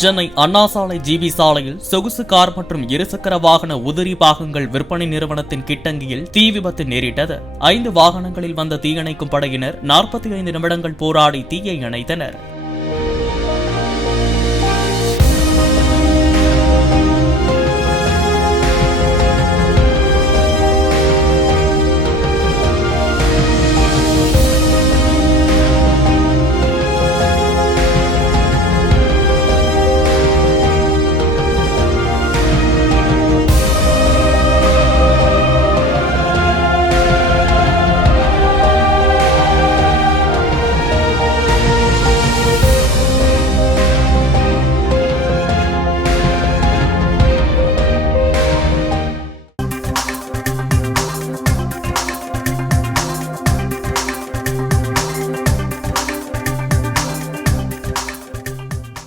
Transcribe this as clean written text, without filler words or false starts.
சென்னை அண்ணா சாலை ஜிபி சாலையில் சொகுசு கார் மற்றும் இருசக்கர வாகன உதிரி பாகங்கள் விற்பனை நிறுவனத்தின் கிட்டங்கியில் தீ விபத்து நேரிட்டது. 5 வாகனங்களில் வந்த தீயணைக்கும் படையினர் 45 நிமிடங்கள் போராடி தீயை அணைத்தனர்.